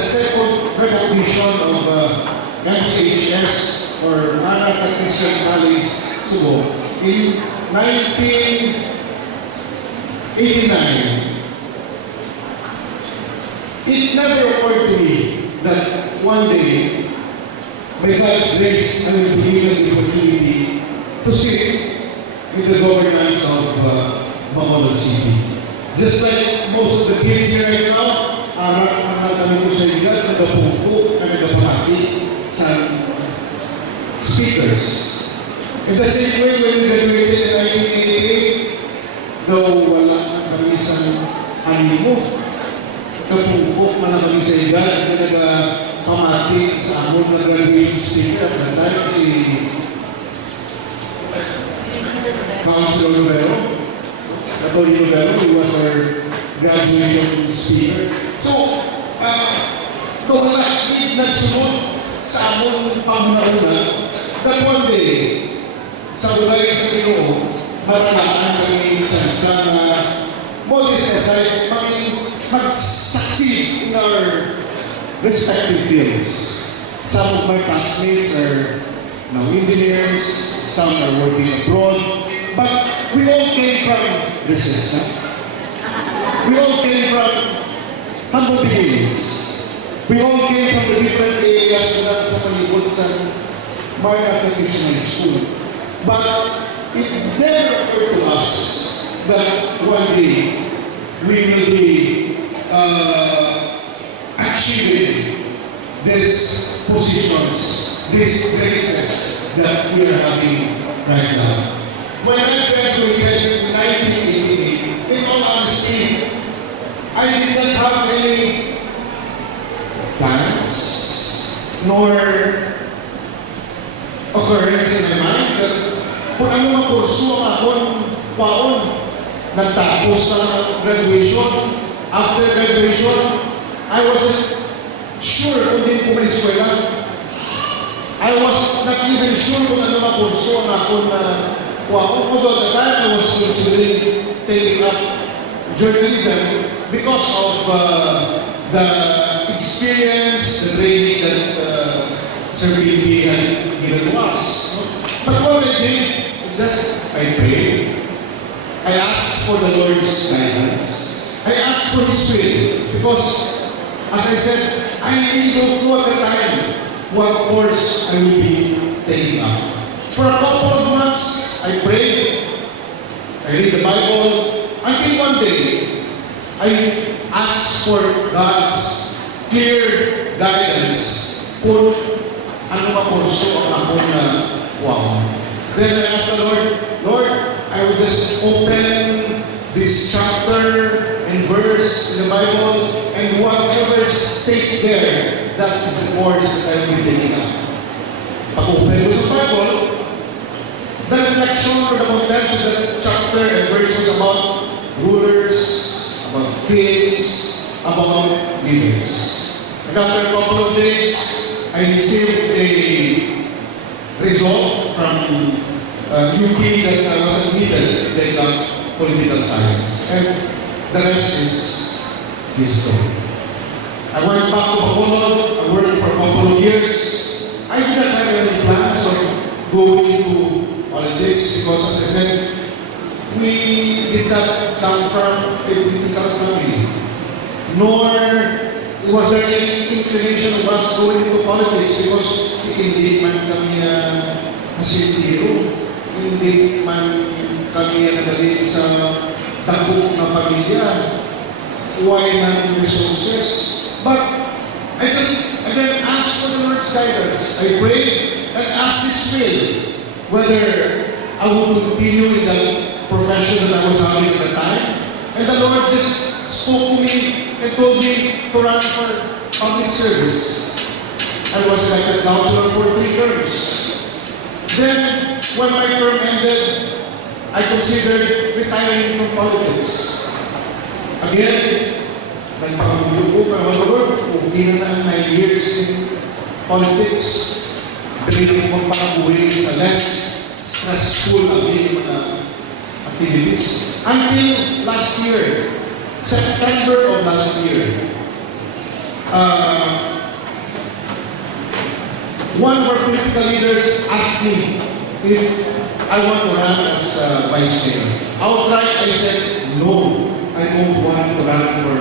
the second recognition of MCHS or Maranatha Christian College, Subo in 1989. It never occurred to me that one day, by God's grace, I will be given the opportunity to sit in the governance of Bacolod City. Just like most of the kids here right now, ang natanong ko sa inyo, nagapungko, nagapamati sa speakers. In the same way, when we graduated in 1988, though wala kami isang animo, kapungkok man ang kami sa edad, nagapamati sa amon na graduation speaker at that time, si Councilor Rivero, Atty. Rivero, he was our graduation speaker. So, kung hindi nagsunod sa amon pamunauna, that one day, sa ulay sa Ginoo, maralaan kami sa na modest aside, mag-succeed in our respective fields. Some of my classmates are now engineers, some are working abroad, but we all came from resistance. We all came from humble beginnings. We all came from the different areas na sa palibot sa Maranatha Christian School. But it never occurred to us that one day we will be achieving these positions, these graces that we are having right now. When I graduated in 1988, in all honesty, I did not have any plans nor occurrence in my mind that kung ano makurso ang akong paon, nagtapos ng graduation. After graduation, I wasn't sure kung din ko may eskwela. I was not even sure kung ano makurso ang akong paon. Although at the time, I was considering taking up journalism because of the experience, the training that Sir Bilby had given to us. But what I did is that I prayed. I asked for the Lord's guidance. I asked for His will because, as I said, I really don't know at the time what course I will be taking up. For a couple of months, I prayed. I read the Bible. Until one day, I asked for God's clear guidance kung ano ba kurso ang akong wow. Then I asked the Lord, Lord, I will just open this chapter and verse in the Bible, and whatever states there, that is the course that I will be taking up. Pag-open ko sa Bible, the reflection or the contents of that chapter and verse was about rulers, about kids, about leaders. And after a couple of days, I received a result from UP that I was admitted in political science. And the rest is history. I went back to Bacolod. I worked for a couple of years. I did not have any plans of going into politics because, as I said, we did not come from a political family. Nor was there any inclination of us going into politics because hindi man kami masintiro, hindi man kami nagaling sa dagong na pamilya, why ng resources. But I just, again, asked for the Lord's guidance. I prayed and asked His will whether I would continue in the profession that I was having at the time. And the Lord just spoke to me and told me to run for public service. I was elected councilor for 3 terms. Then, when my term ended, I considered retiring from politics. Again, nagpakamulyo ko kaya Lord, okay na ang 9 years in politics. Pwede ko magpakabuhin sa less stressful ang mga activities. Until last year, September of last year, one of our political leaders asked me if I want to run as vice mayor. Outright, I said, no, I don't want to run for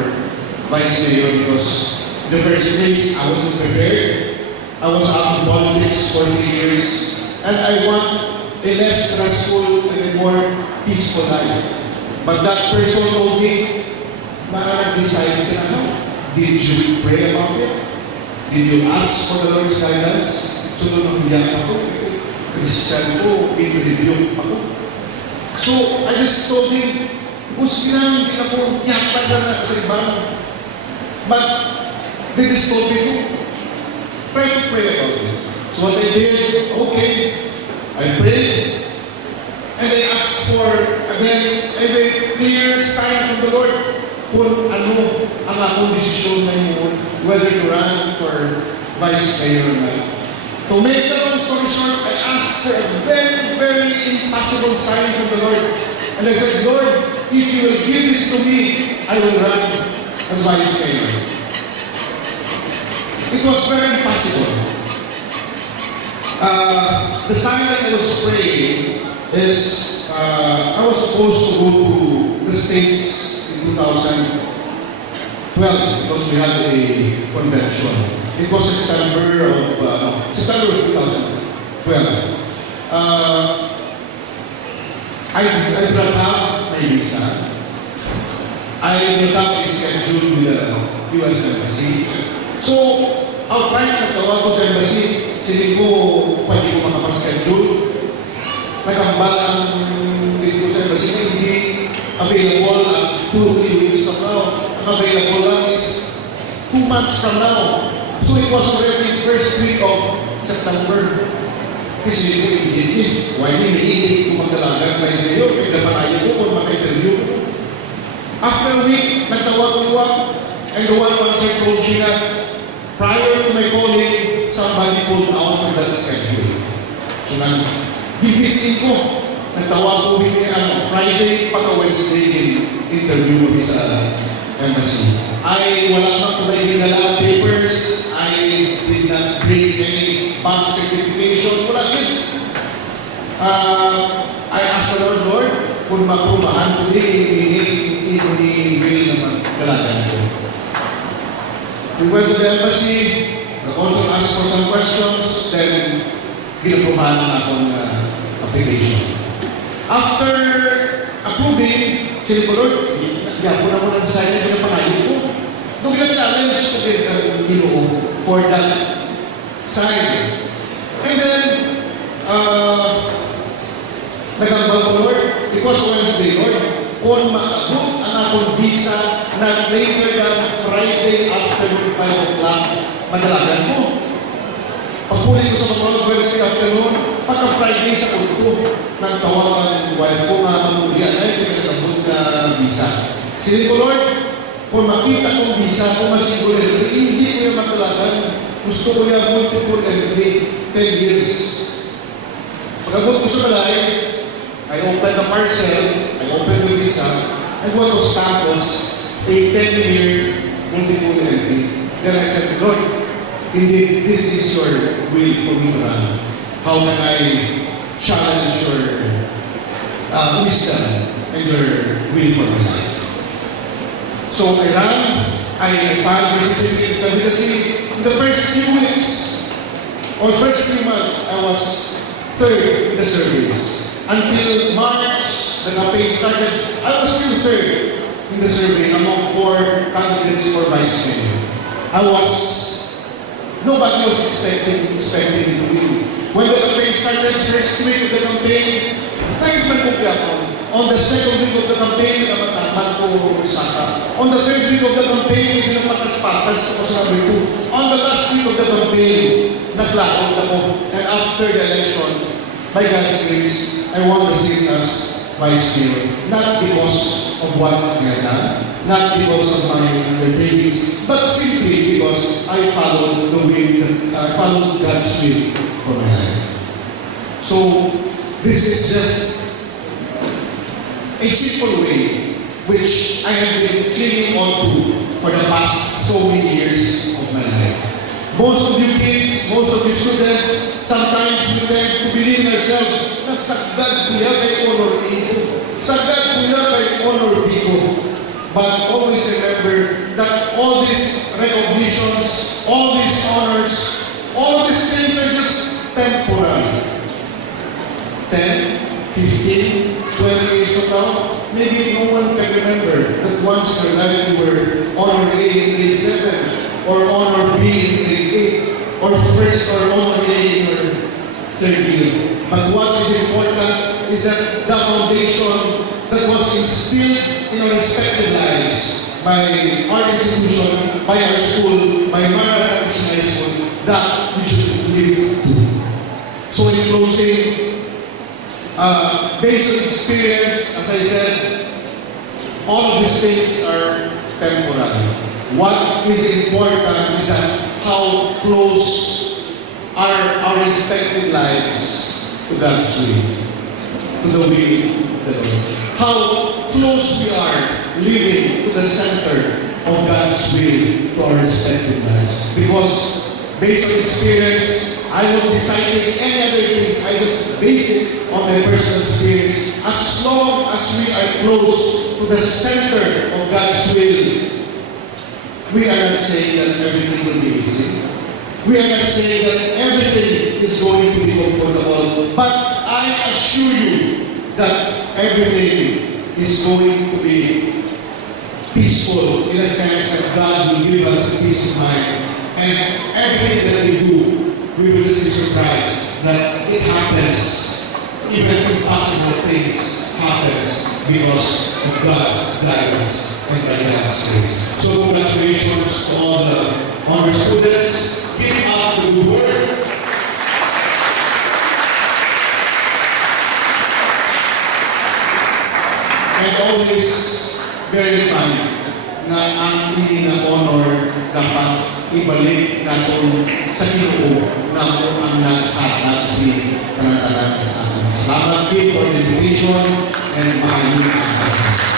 vice mayor because in the first place, I wasn't prepared. I was out in politics for 3 years, and I want a less stressful and a more peaceful life. But that person told me, decide ka na. Did you pray about it? Did you ask for the Lord's guidance? So, nung umiyak ako, Christian ko, in-review ako. So, I just told him, sige na, hindi na po, yapan na sa iba. But, they just told me to try to pray about it. So what I did, okay, I prayed, and I asked for, again, a very clear sign from the Lord kung ano ang akong desisyon ngayon, whether to run for vice mayor or not. To make the long story short, I asked for a very, very impossible sign from the Lord. And I said, Lord, if you will give this to me, I will run as vice mayor. It was very impossible. The sign that I was praying is, I was supposed to go to the States in 2012 because we had a convention. It was September of 2012. I brought up my visa. I brought up a schedule with the U.S. Embassy. So, outright, nagtawag ko sa embassy, sinin ko, pwede ko makapaschedule. Nagambal ang dito sa embassy, hindi available at 2-3 weeks from now. Ang available lang is 2 months from now. So, it was already first week of September. Kasi hindi ko immediately. Why hindi ko magdalagan by sa'yo? Kaya napatayo ko kung maka-interview ko. After a week, nagtawag-tuwag, and the one answer told me that prior to my calling, somebody pulled out of that schedule. So, bibitin ko. Nagtawag ko Friday, pagka-Wednesday, interview ko sa embassy. Wala na ko na dinala papers. I did not bring any bank certification. Wala din. I asked the Lord, kung maprumahan ko hindi ko ni-mail naman dalagan ko. We went to the embassy, the consul asked for some questions, then ginaprubahan na akong application. After approving, sinabi ko, Lord, ko na muna sa inyo, pinapangayon ko. Nung challenge ko din for that side. And then, nagambal ko, Lord, it was Wednesday, Lord, kung maabot ang akong visa na later than Friday afternoon, 5 o'clock, madalagan mo. Pagpuli ko sa mga Wednesday afternoon, pagka Friday sa kulto, nagtawagan ng wife ko nga mamulian ay pinagabot na visa. Sinin ko, Lord, kung makita kong visa, kung masiguro hindi ko yung madalagan, gusto ko yung multiple every 10 years. Pagkabot ko sa balay, I opened the parcel, I opened the visa, and what was that was a 10-year multiple entry. Then I said, Lord, indeed, this is your will for me to run. How can I challenge your wisdom and your will for my life? So I ran, I filed my certificate of candidacy. In the first few weeks, or first few months, I was third in the surveys. Until March, the campaign started, I was still third in the survey among 4 candidates for vice mayor. Nobody was expecting me to win. When the campaign started, first week of the campaign, third man ko ako. On the second week of the campaign, nakamatahal ko Saka. On the third week of the campaign, pinagpatas-patas ko sa number 2. On the last week of the campaign, naglakot ako. And after the election, by God's grace, I won the seat as vice mayor. Not because of what I had done, not because of my undertakings, but simply because I followed the will, I followed God's will for my life. So, this is just a simple way which I have been clinging on to for the past so many years of my life. Most of you kids most of you students, sometimes we tend to believe in ourselves na sagad kuya kay honor ito. Sagad kuya kay honor dito. But always remember that all these recognitions, all these honors, all these things are just temporary. 10, 15, 20 years from now, maybe no one can remember that once in your life you were honor A in grade 7, or honor B in grade 8, or first or honor A in your third year. But what is important is that the foundation that was instilled in our respective lives by our institution, by our school, by Mara High School, that we should live to. So in closing, based on experience, as I said, all of these things are temporary. What is important is that how close are our respective lives to God's will, to the will of the Lord. How close we are living to the center of God's will to our respective lives. Because based on experience, I won't be citing any other things. I just base it on my personal experience. As long as we are close to the center of God's will, we are not saying that everything will be easy. We are not saying that everything is going to be comfortable. But I assure you that everything is going to be peaceful in a sense that God will give us a peace of mind. And everything that we do, we will just be surprised that it happens. Even impossible things happens because of God's guidance and by God's grace. So congratulations to all the honor students. Keep up the good work. And always bear in mind na ang hindi na honor dapat ibalik natin sa Ginoo na ang naghatag si kanatanan sa atin. Salamat din for the invitation and mga